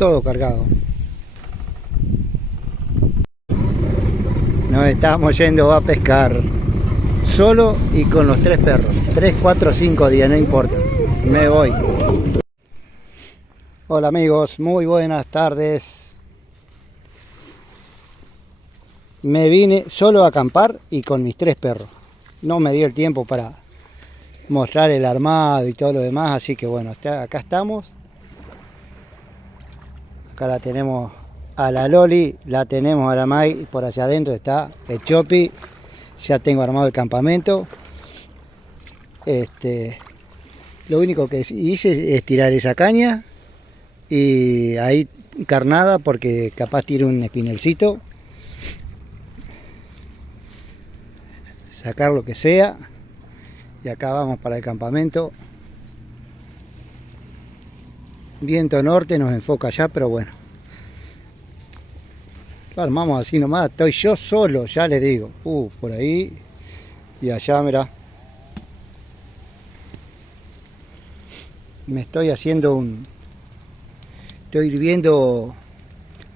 todo cargado. Nos estamos yendo a pescar solo y con los 3 perros. 3, 4, 5 días, no importa. Me voy. Hola amigos, muy buenas tardes. Me vine solo a acampar y con mis 3 perros. No me dio el tiempo para mostrar el armado y todo lo demás, así que bueno, acá estamos. Acá la tenemos a la Loli, la tenemos a la Mai, por allá adentro está el Chopi. Ya tengo armado el campamento. Lo único que hice es tirar esa caña y ahí carnada, porque capaz tiro un espinelcito, sacar lo que sea, y acá vamos para el campamento. Viento norte nos enfoca allá, pero bueno, lo armamos así nomás. Estoy yo solo, ya les digo. Por ahí y allá, mirá, me estoy haciendo estoy hirviendo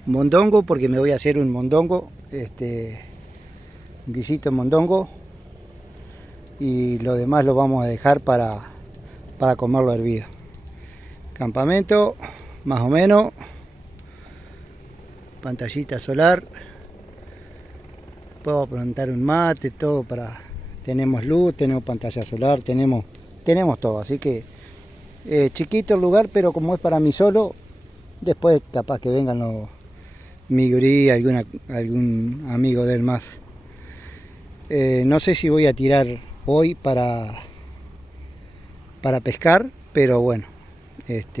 mondongo, porque me voy a hacer un mondongo, un guisito de mondongo, y lo demás lo vamos a dejar para comerlo hervido. Campamento, más o menos, pantallita solar, puedo plantar un mate, todo tenemos luz, tenemos pantalla solar, tenemos todo, así que chiquito el lugar, pero como es para mí solo, después capaz que vengan mi gurí, algún amigo de él más. No sé si voy a tirar hoy para pescar, pero bueno,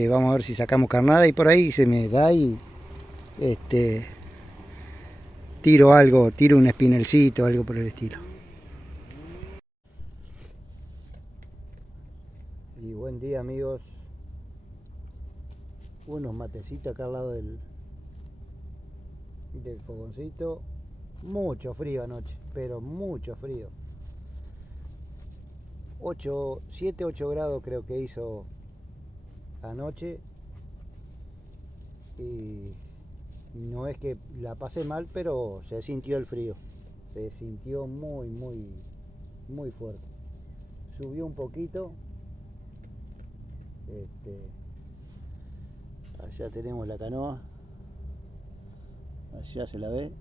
vamos a ver si sacamos carnada y por ahí se me da y tiro un espinelcito, algo por el estilo. Y buen día amigos, unos matecitos acá al lado del fogoncito. Mucho frío anoche, pero mucho frío. 7, 8 grados creo que hizo anoche, y no es que la pasé mal, pero se sintió el frío, se sintió muy muy fuerte. Subió un poquito. Allá tenemos la canoa, allá se la ve.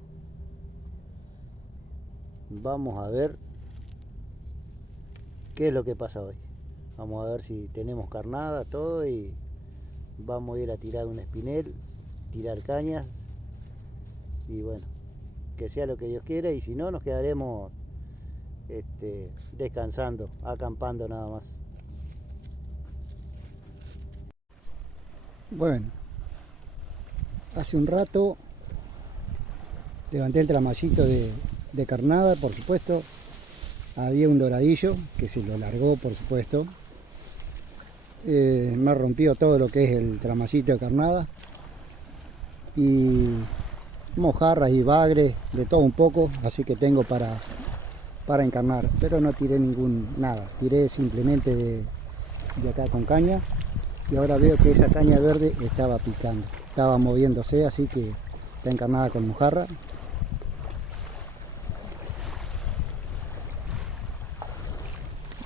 Vamos a ver qué es lo que pasa hoy. Vamos a ver si tenemos carnada, todo, y vamos a ir a tirar un espinel, tirar cañas, y bueno, que sea lo que Dios quiera, y si no, nos quedaremos descansando, acampando nada más. Bueno, hace un rato levanté el tramallito de carnada, por supuesto. Había un doradillo que se lo largó, por supuesto. Me rompió todo lo que es el tramallito de carnada, y mojarras y bagres, de todo un poco, así que tengo para encarnar, pero no tiré nada, tiré simplemente de acá con caña, y ahora veo que esa caña verde estaba picando, estaba moviéndose, así que está encarnada con mojarra.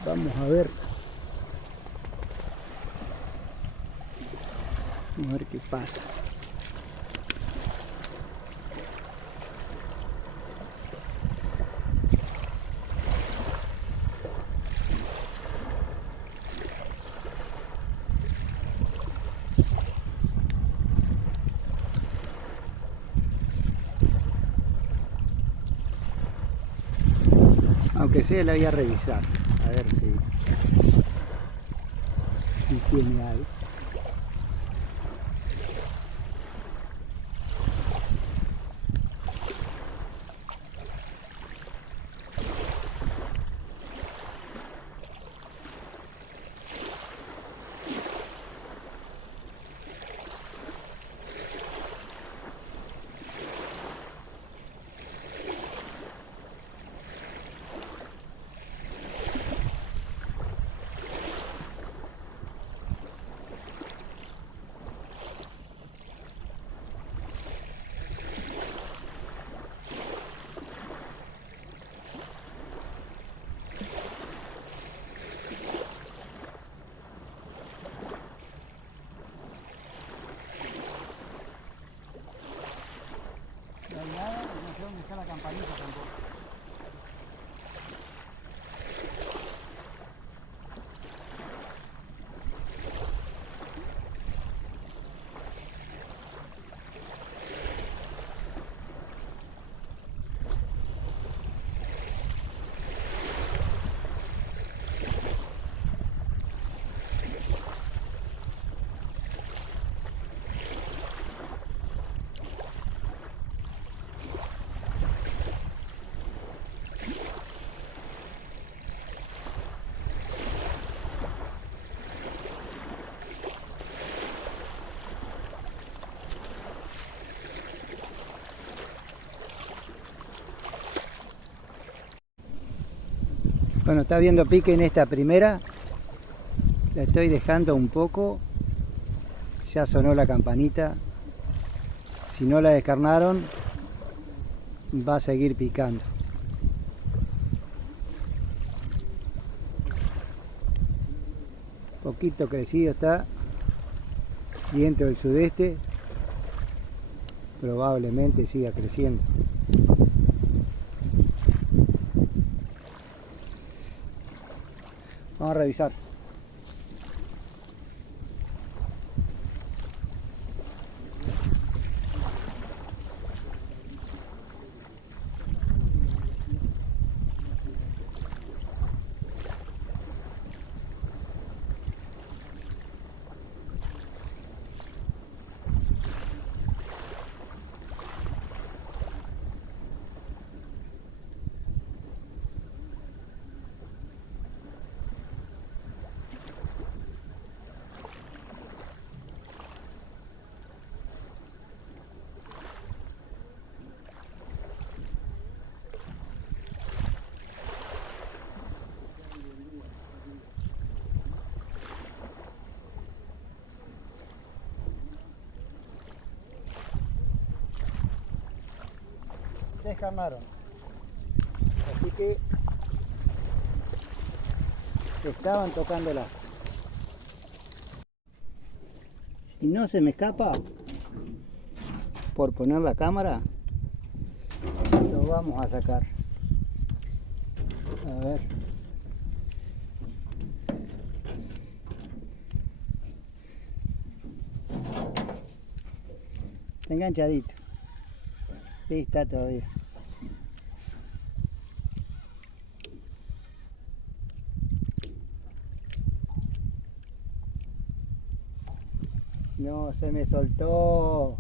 Vamos a ver qué pasa. Aunque sea, la voy a revisar, a ver si tiene algo. campanita tampoco. Bueno, está viendo pique en esta primera. La estoy dejando un poco. Ya sonó la campanita. Si no la descarnaron, va a seguir picando. Poquito crecido está. Viento del sudeste. Probablemente siga creciendo. Vamos a revisar. Descarnaron, así que estaban tocándola. Si no se me escapa por poner la cámara, lo vamos a sacar. A ver. Está enganchadito. Ahí está todavía. No, se me soltó.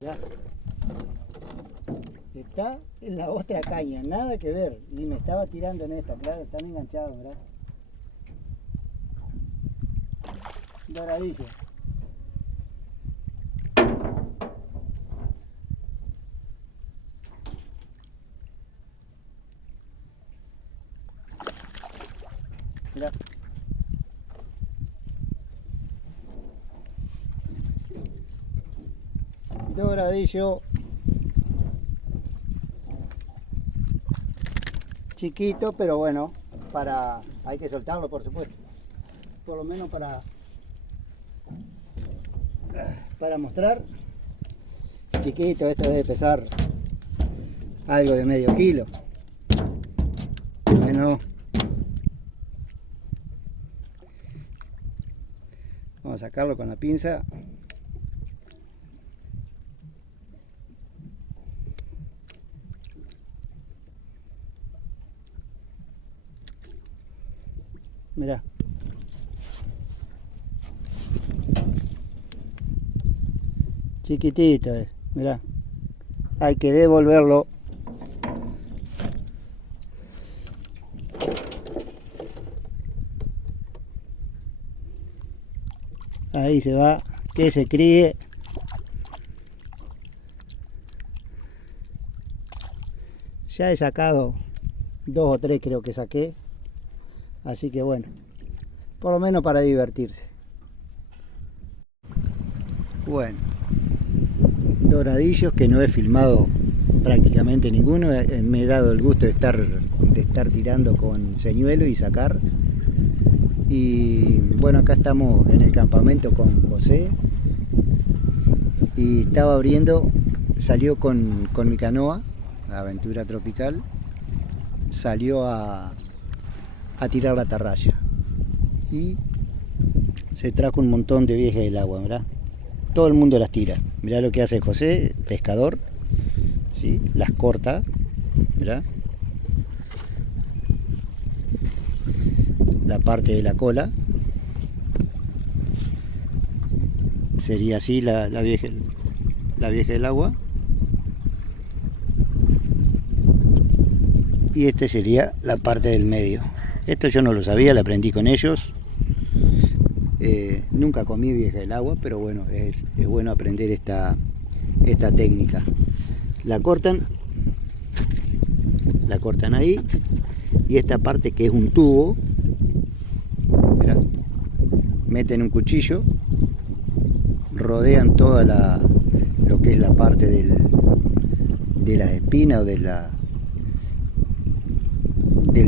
Ya. Está en la otra caña, nada que ver. Y me estaba tirando en esta, claro, están enganchados, ¿verdad? Doradillo. Mirá. Doradillo. Chiquito, pero bueno, hay que soltarlo, por supuesto. Por lo menos para mostrar. Chiquito, esto debe pesar algo de medio kilo. Bueno, vamos a sacarlo con la pinza. Mirá. Chiquitito, mirá. Hay que devolverlo. Ahí se va, que se críe. Ya he sacado 2 o 3, creo que saqué. Así que bueno, por lo menos para divertirse. Bueno, doradillos que no he filmado prácticamente ninguno. Me he dado el gusto de estar tirando con señuelo y sacar. Y bueno, acá estamos en el campamento con José. y estaba abriendo, salió con mi canoa, Aventura Tropical, salió a tirar la atarraya y se trajo un montón de viejas del agua, ¿verdad? Todo el mundo las tira. Mirá lo que hace José, pescador, ¿sí? Las corta, mirá, la parte de la cola sería así la vieja del agua, y este sería la parte del medio. Esto yo no lo sabía, lo aprendí con ellos. Nunca comí vieja del agua, pero bueno, es bueno aprender esta técnica. La cortan ahí, y esta parte que es un tubo, mirá, meten un cuchillo, rodean toda lo que es la parte de la espina o del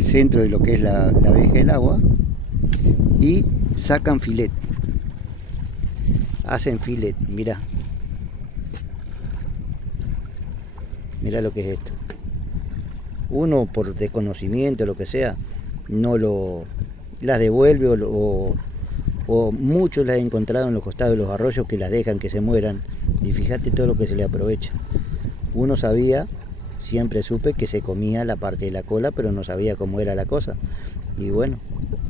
centro de lo que es la vieja del agua, y sacan filet, hacen filet. Mirá lo que es esto. Uno, por desconocimiento, lo que sea, no las devuelve, o muchos las he encontrado en los costados de los arroyos que las dejan que se mueran, y fíjate todo lo que se le aprovecha. Uno sabía, siempre supe que se comía la parte de la cola, pero no sabía cómo era la cosa. Y bueno,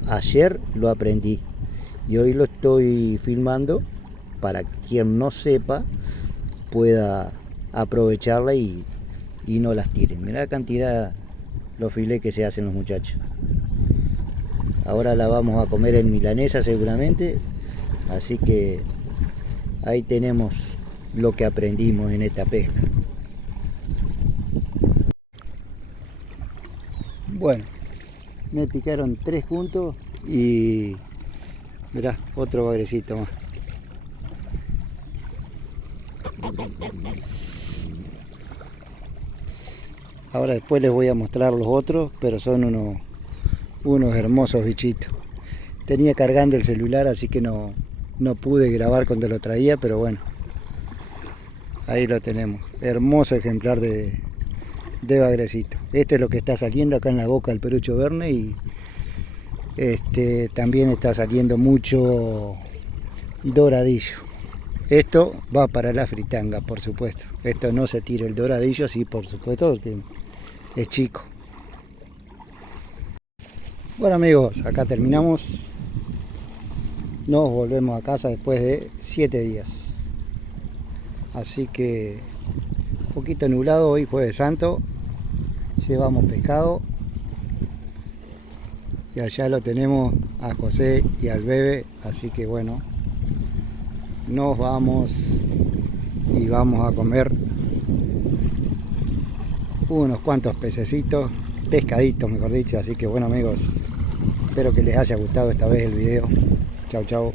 ayer lo aprendí y hoy lo estoy filmando para quien no sepa pueda aprovecharla y no las tiren. Mirá la cantidad, los filets que se hacen los muchachos. Ahora la vamos a comer en milanesa seguramente, así que ahí tenemos lo que aprendimos en esta pesca. Bueno, me picaron 3 juntos y mirá, otro bagrecito más. Ahora después les voy a mostrar los otros, pero son unos hermosos bichitos. Tenía cargando el celular, así que no pude grabar cuando lo traía, pero bueno, ahí lo tenemos. Hermoso ejemplar de bagrecito. Este es lo que está saliendo acá en la boca del Perucho Verne, y también está saliendo mucho doradillo. Esto va para la fritanga, por supuesto. Esto no se tira, el doradillo sí, por supuesto, porque es chico. Bueno amigos, acá terminamos. Nos volvemos a casa después de 7 días. Así que un poquito nublado hoy, Jueves Santo. Llevamos pescado. Y allá lo tenemos a José y al bebé. Así que bueno, nos vamos y vamos a comer unos cuantos pececitos, pescaditos mejor dicho. Así que bueno amigos, espero que les haya gustado esta vez el video. Chau chau.